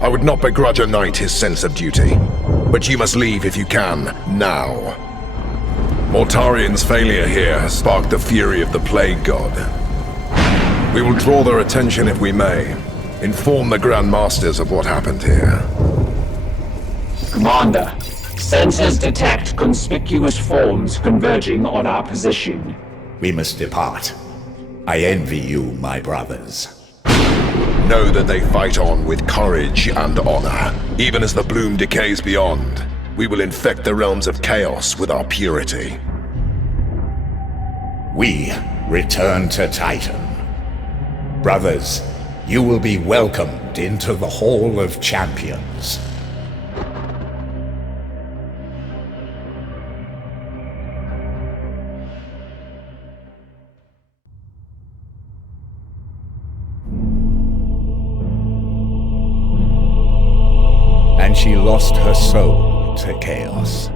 I would not begrudge a knight his sense of duty, but you must leave if you can, now. Mortarion's failure here has sparked the fury of the Plague God. We will draw their attention if we may. Inform the Grand Masters of what happened here. Commander, sensors detect conspicuous forms converging on our position. We must depart. I envy you, my brothers. Know that they fight on with courage and honor. Even as the bloom decays beyond, we will infect the realms of chaos with our purity. We return to Titan. Brothers, you will be welcomed into the Hall of Champions. And she lost her soul to chaos.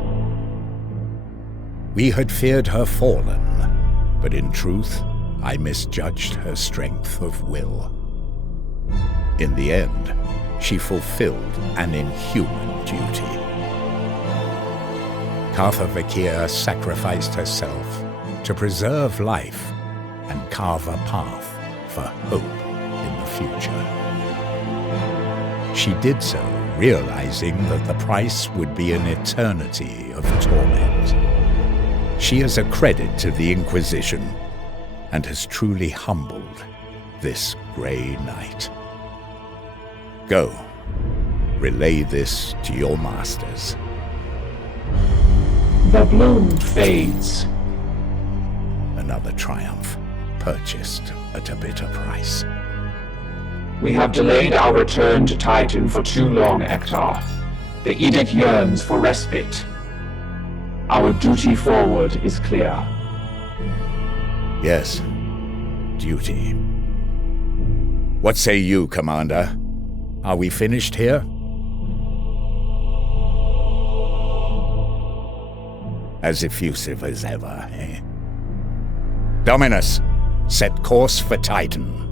We had feared her fallen, but in truth, I misjudged her strength of will. In the end, she fulfilled an inhuman duty. Cartha Vakir sacrificed herself to preserve life and carve a path for hope in the future. She did so realizing that the price would be an eternity of torment. She is a credit to the Inquisition, and has truly humbled this Grey Knight. Go, relay this to your masters. The bloom fades. Another triumph, purchased at a bitter price. We have delayed our return to Titan for too long, Ektar. The Edict yearns for respite. Our duty forward is clear. Yes, duty. What say you, Commander? Are we finished here? As effusive as ever, eh? Dominus, set course for Titan.